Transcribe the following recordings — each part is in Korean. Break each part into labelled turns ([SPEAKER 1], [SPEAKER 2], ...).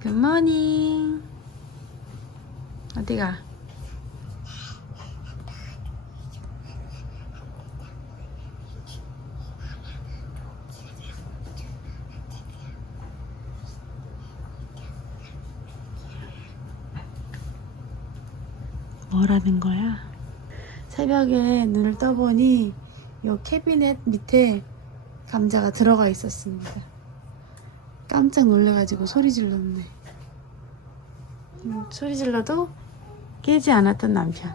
[SPEAKER 1] 굿모닝. 어디가? 뭐라는 거야? 새벽에 눈을 떠보니 요 캐비넷 밑에 감자가 들어가 있었습니다. 깜짝 놀래가지고 소리 질렀네. 음, 소리 질러도 깨지 않았던 남편.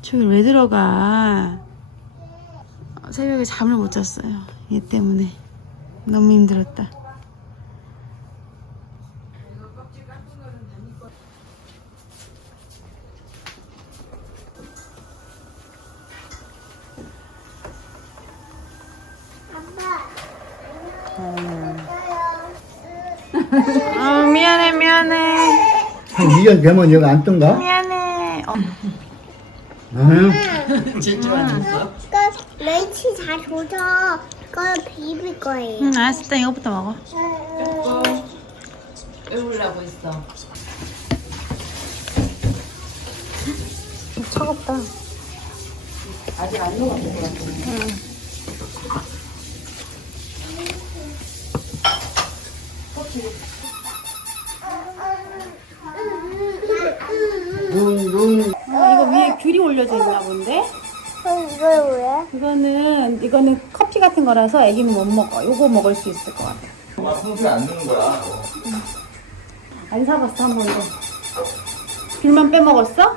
[SPEAKER 1] 저기 왜 들어가? 어, 새벽에 잠을 못 잤어요. 얘 때문에. 너무 힘들었다. 아, 미안해, 미안해.
[SPEAKER 2] 한 2년 되면 여기 안 뜬가?
[SPEAKER 1] 미안해. 어.
[SPEAKER 2] 응?
[SPEAKER 3] 그 멸치 다 줘서 그걸 비빌 거예요.
[SPEAKER 1] 응, 알았어. 일단 이거부터 먹어.
[SPEAKER 4] 배우려고 했어.
[SPEAKER 1] 차갑다.
[SPEAKER 4] 아직 안 녹았을 것 같아.
[SPEAKER 2] 눈, 눈.
[SPEAKER 1] 아, 이거 위에 귤이 올려져 있나 본데?
[SPEAKER 3] 이걸 왜?
[SPEAKER 1] 이거는 이거는 커피 같은 거라서 애기는 못 먹어. 요거 먹을 수 있을 것 같아.
[SPEAKER 5] 평소에 안 넣는 거야.
[SPEAKER 1] 안 사봤어 한 번도. 귤만 빼먹었어?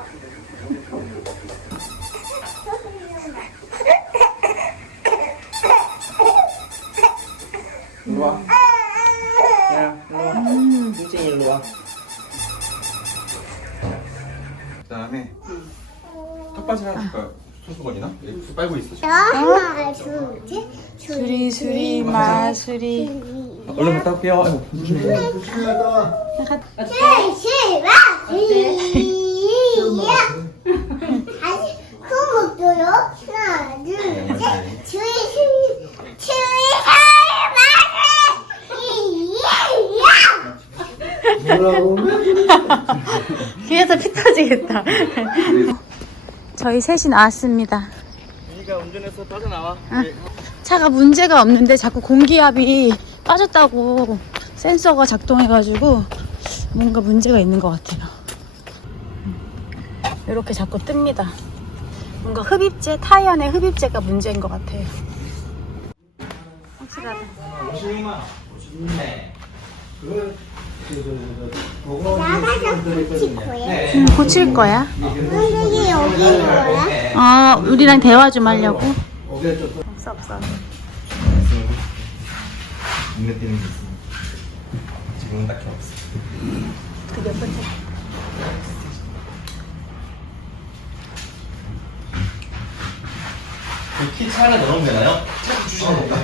[SPEAKER 5] 그다음에 텃밭이랑 그 소수건이나 이렇게 빨고 있어. 지금.
[SPEAKER 3] 하나, 둘, 셋.
[SPEAKER 1] 수리 수리 마수리.
[SPEAKER 5] 얼른 갔다 올게요. 아이고, 조심해.
[SPEAKER 2] 조심하다.
[SPEAKER 3] 칠십아, 이야. 다시 그 먹어요. 하나, 둘, 셋. 칠십, 칠십아, 이야.
[SPEAKER 2] 뭐라고?
[SPEAKER 1] 귀에서 피 터지겠다. 저희 셋이 나왔습니다.
[SPEAKER 5] 네가 운전해서 빠져나와.
[SPEAKER 1] 차가 문제가 없는데 자꾸 공기압이 빠졌다고 센서가 작동해가지고 뭔가 문제가 있는 것 같아요. 이렇게 자꾸 뜹니다. 뭔가 흡입제, 타이어 내 흡입제가 문제인 것 같아요. 확실하다.
[SPEAKER 2] 그걸 그, 그, 그, 그거
[SPEAKER 3] 나가서 붙일 거예요.
[SPEAKER 1] 음, 고칠 거야.
[SPEAKER 3] 선생님 여기 거야?
[SPEAKER 1] 어, 우리랑 대화 좀 하려고. 없어, 없어.
[SPEAKER 5] 눈에 띄는 게 있어. 지금은 딱히 없어.
[SPEAKER 1] 그몇 번째?
[SPEAKER 5] 키 차를 넣으면 되나요? 차 주시면 될까?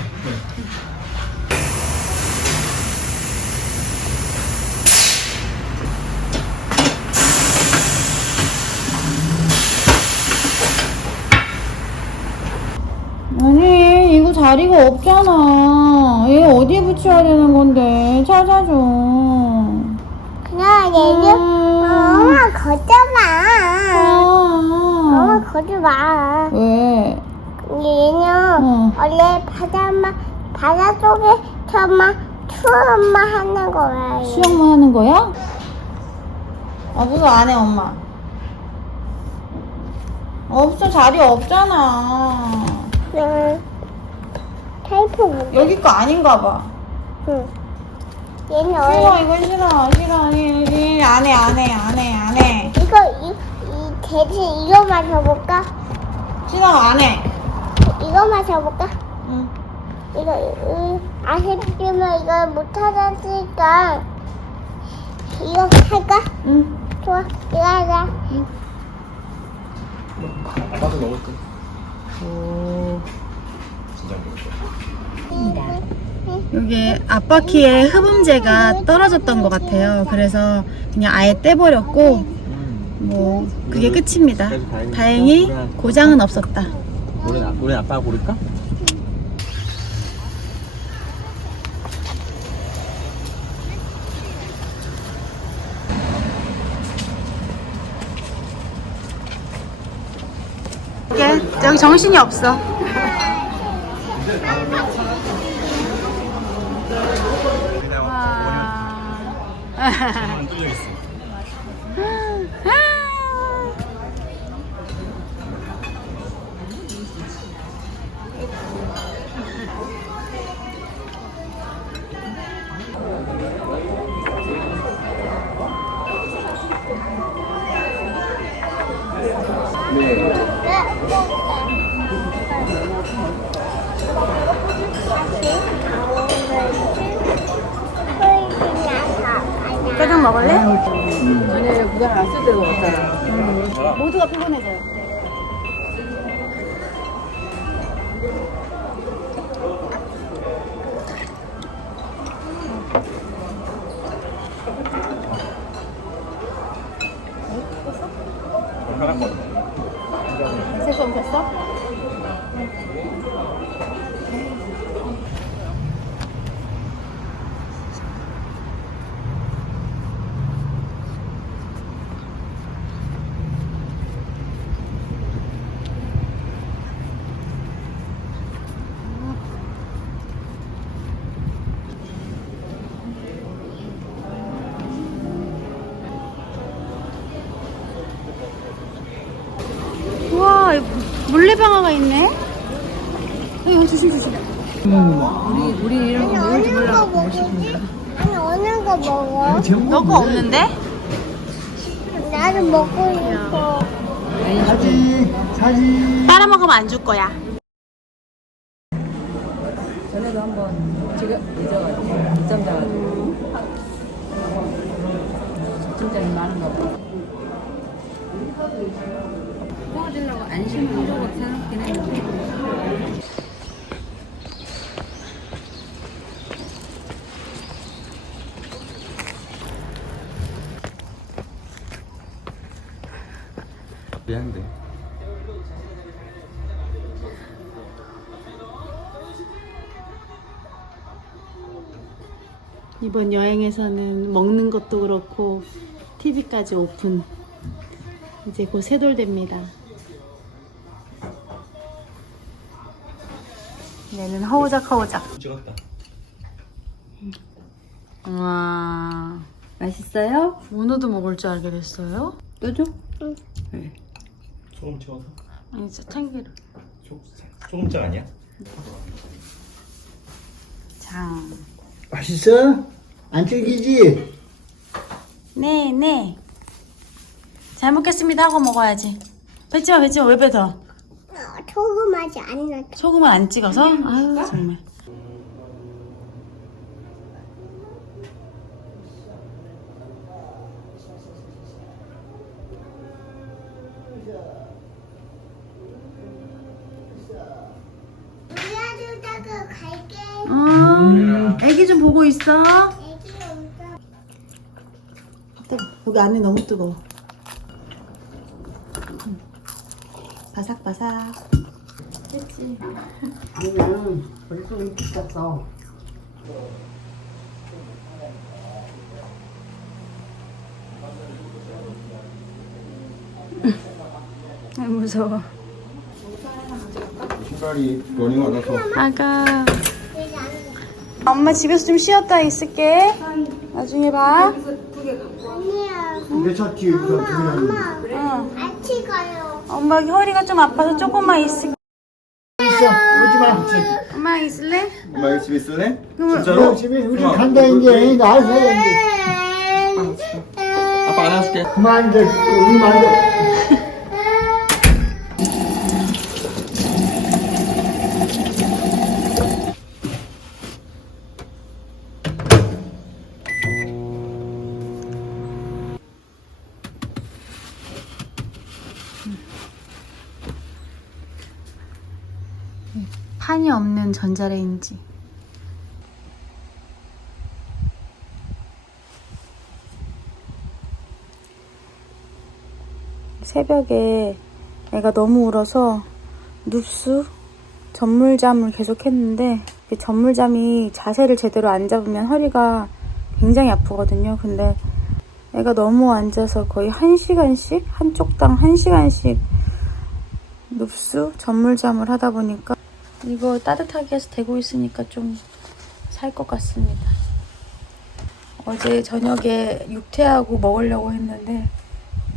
[SPEAKER 1] 자리가 없잖아. 얘 어디에 붙여야 되는 건데? 찾아줘.
[SPEAKER 3] 그냥 얘는 엄마 걷지 마. 엄마
[SPEAKER 1] 아,
[SPEAKER 3] 걷지 마.
[SPEAKER 1] 왜?
[SPEAKER 3] 얘는
[SPEAKER 1] 어.
[SPEAKER 3] 원래 바다만 바다 속에서만 투어만 하는 거야. 얘.
[SPEAKER 1] 수영만 하는 거야? 아무도 안 해, 엄마. 없어, 자리 없잖아.
[SPEAKER 3] 응. 테이프 못.
[SPEAKER 1] 여기 거 아닌가 봐.
[SPEAKER 3] 응. 얘는
[SPEAKER 1] 싫어,
[SPEAKER 3] 원래
[SPEAKER 1] 이거 싫어, 싫어, 아니, 안 해, 안 해, 안 해, 안 해.
[SPEAKER 3] 이거 이, 이 대신 이거 마셔볼까?
[SPEAKER 1] 싫어, 안 해.
[SPEAKER 3] 이거 마셔볼까?
[SPEAKER 1] 응.
[SPEAKER 3] 이거 이, 아쉽지만 이거 못 찾았으니까 이거 할까?
[SPEAKER 1] 응.
[SPEAKER 3] 좋아. 이거 하자.
[SPEAKER 5] 아빠도 먹을 거. 거.
[SPEAKER 1] 여기 앞바퀴에 흡음재가 떨어졌던 것 같아요. 그래서 그냥 아예 떼버렸고 뭐 그게 끝입니다. 다행히 고장은 없었다.
[SPEAKER 5] 우리 아, 아빠 고를까?
[SPEAKER 1] 정신이 없어. Mantılıyorsun. 먹을래?
[SPEAKER 4] 전에 부산 왔을 때도 왔잖아.
[SPEAKER 1] 모두가 피곤해져요. 물레방아가 있네? 어, 조심, 조심.
[SPEAKER 4] 우리 우리 이런 거
[SPEAKER 3] 어느 거 먹지? 아니 어느 거 먹어?
[SPEAKER 1] 너거 없는데?
[SPEAKER 3] 나도 먹고 싶어.
[SPEAKER 2] 사진 사진
[SPEAKER 1] 따라 먹으면 안 줄 거야.
[SPEAKER 4] 전에도 한번 지금 잊어가지고 입점 자가지고 진짜 많은가 봐. 안심을 하고 사놓긴 했는데.
[SPEAKER 5] 미안데.
[SPEAKER 1] 이번 여행에서는 먹는 것도 그렇고 TV까지 오픈. 이제 곧 세돌됩니다. 얘는 허우적 허우적.
[SPEAKER 5] 찍었다.
[SPEAKER 1] 와,
[SPEAKER 4] 맛있어요?
[SPEAKER 1] 문어도 먹을 줄 알게 됐어요?
[SPEAKER 4] 또 줘?
[SPEAKER 5] 소금 찍어서.
[SPEAKER 1] 아니, 진짜 참기름.
[SPEAKER 5] 소, 소금장 아니야?
[SPEAKER 1] 장.
[SPEAKER 2] 맛있어? 안 질기지?
[SPEAKER 1] 네, 네. 잘 먹겠습니다 하고 먹어야지. 뱉지 마, 뱉지 마. 왜 뱉어?
[SPEAKER 3] 어, 소금 맛이 안 나.
[SPEAKER 1] 소금을 안 찍어서? 아유, 정말.
[SPEAKER 3] 갈게.
[SPEAKER 1] 어, 애기 좀 보고 있어.
[SPEAKER 3] 애기 온다.
[SPEAKER 1] 여기 안에 너무 뜨거워. 바삭바삭. 됐지.
[SPEAKER 2] 아니 나는 벌써 일찍 갔어
[SPEAKER 1] 아, 무서워.
[SPEAKER 5] 신발이 러닝 와서
[SPEAKER 1] 아가. 엄마 집에서 좀 쉬었다 있을게. 나중에 봐.
[SPEAKER 3] 아니야.
[SPEAKER 2] 괜찮지
[SPEAKER 3] 엄마,
[SPEAKER 1] 응.
[SPEAKER 3] 같이 가요.
[SPEAKER 1] 엄마 허리가 좀 아파서 조금만 있을게.
[SPEAKER 2] 있어 오지마
[SPEAKER 1] 엄마 있을래?
[SPEAKER 5] 엄마 여기 집에 있을래?
[SPEAKER 1] 그럼-
[SPEAKER 5] 진짜로?
[SPEAKER 2] 너 집에 우리
[SPEAKER 5] 어.
[SPEAKER 2] 간다 이제 날 사야 이제
[SPEAKER 5] 아빠 안아줄게.
[SPEAKER 2] 그만 이제 우리 말도
[SPEAKER 1] 전자레인지. 새벽에 애가 너무 울어서 눕수 전물잠을 계속 했는데 이 전물잠이 자세를 제대로 안 잡으면 허리가 굉장히 아프거든요. 근데 애가 너무 앉아서 거의 한 시간씩 한쪽당 한 시간씩 눕수 전물잠을 하다 보니까 이거 따뜻하게 해서 되고 있으니까 좀 살 것 같습니다. 어제 저녁에 육퇴하고 먹으려고 했는데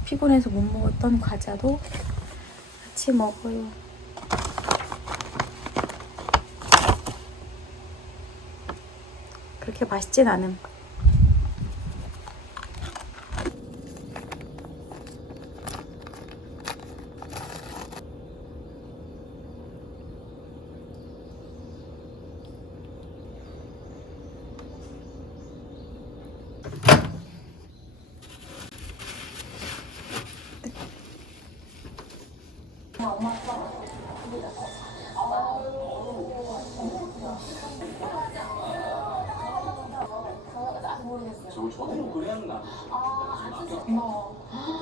[SPEAKER 1] 피곤해서 못 먹었던 과자도 같이 먹어요. 그렇게 맛있진 않음. 왜 안 나? 아, 안 쓰셨어. 아.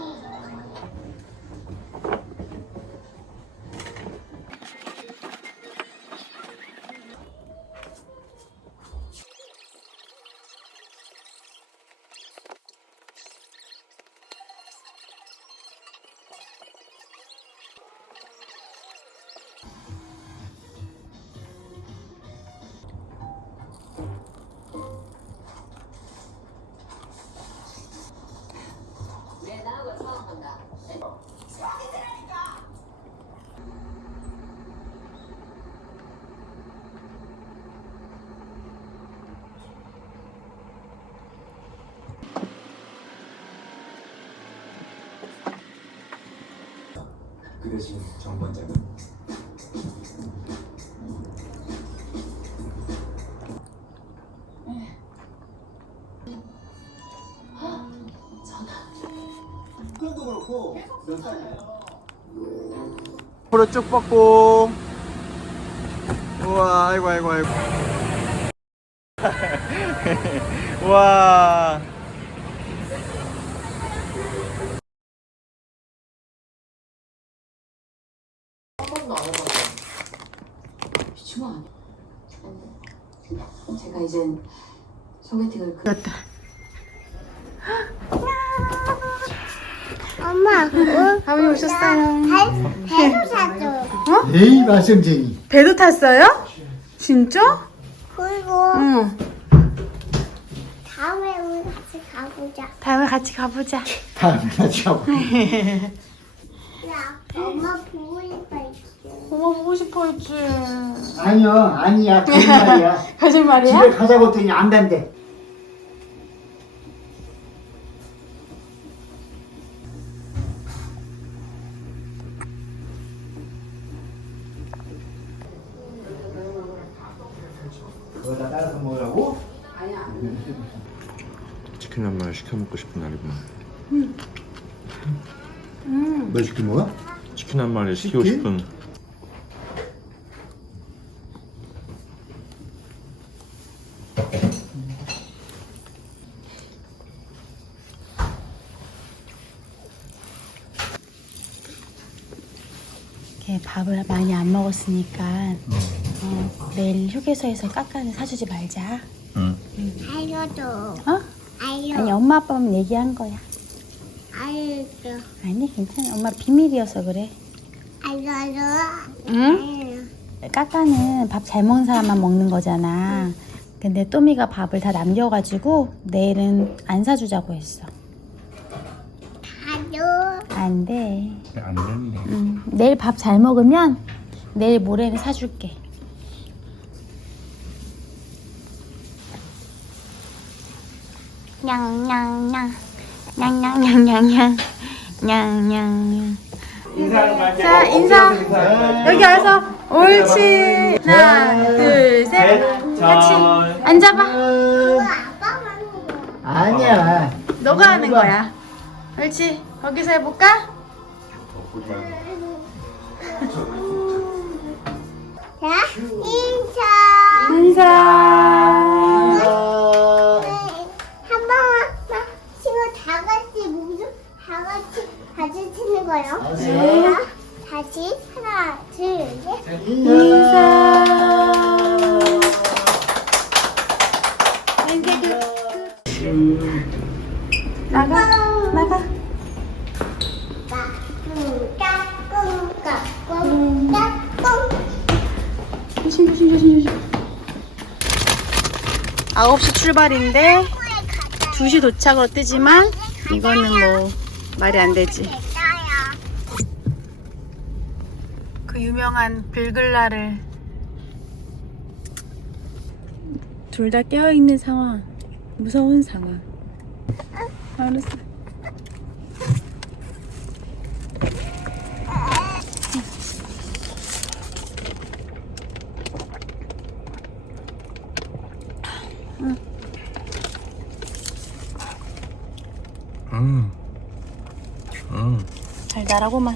[SPEAKER 6] 그 대신 정반장은?
[SPEAKER 2] 그것도 그렇고 몇 살이야?
[SPEAKER 5] 앞으로 쭉 뻗고. 우와 아이고 아이고 아이고. 우와
[SPEAKER 4] 비추가 아니야. 제가 이젠 소개팅을 그
[SPEAKER 3] 엄마, 응?
[SPEAKER 1] 아버님 오셨어요.
[SPEAKER 3] 배, 배도 사줘.
[SPEAKER 2] 에이 말썽쟁이.
[SPEAKER 1] 배도 탔어요? 진짜?
[SPEAKER 3] 그리고
[SPEAKER 1] 응.
[SPEAKER 3] 다음에 우리 같이 가보자.
[SPEAKER 1] 다음에 같이 가보자.
[SPEAKER 2] 다음에 같이.
[SPEAKER 3] 야, 엄마 보고 싶어 있지.
[SPEAKER 1] 엄마 보고 싶어 했지.
[SPEAKER 2] 아니요 아니야 거짓말이야.
[SPEAKER 1] 거짓말이야?
[SPEAKER 2] 집에 가자고 했더니 안 간대. 그거다 따라서 먹으라고?
[SPEAKER 6] 치킨 한 마리 시켜 먹고 싶은 날이구나.
[SPEAKER 2] 뭐 시켜 먹어?
[SPEAKER 6] 치킨 한 마리 시키고
[SPEAKER 2] 치킨?
[SPEAKER 6] 싶은.
[SPEAKER 1] 밥을 많이 안 먹었으니까 어, 내일 휴게소에서 깎아는 사주지 말자.
[SPEAKER 3] 알려줘.
[SPEAKER 1] 어?
[SPEAKER 3] 알려.
[SPEAKER 1] 아니 엄마 아빠만 얘기한 거야.
[SPEAKER 3] 알려줘.
[SPEAKER 1] 아니 괜찮아. 엄마 비밀이어서 그래.
[SPEAKER 3] 알려줘.
[SPEAKER 1] 응? 까까는 밥 잘 먹는 사람만 먹는 거잖아. 근데 또미가 밥을 다 남겨가지고 내일은 안 사주자고 했어. 안 돼.
[SPEAKER 6] 안 되는데.
[SPEAKER 1] 응. 내일 밥 잘 먹으면 내일 모레는 사줄게. 냥냥냥 냥냥냥냥냥 냥냥냥 자 인사 여기 와서 옳지 하나 둘셋 같이 앉아봐
[SPEAKER 3] 아빠가 하는 거.
[SPEAKER 2] 아니야.
[SPEAKER 1] 너가 하는 거야 옳지 거기서 해볼까?
[SPEAKER 3] 자, 인사.
[SPEAKER 1] 인사
[SPEAKER 2] 아,
[SPEAKER 3] 한 번만 치고 다 같이 모두 다 같이 같이 치는 거예요. 자, 다시 하나, 둘, 셋.
[SPEAKER 1] 인사 9시 출발인데 2시 도착으로 뜨지만 이거는 뭐 말이 안 되지. 그 유명한 불글라를 둘 다 깨어있는 상황. 무서운 상황. 알았어 달달하고만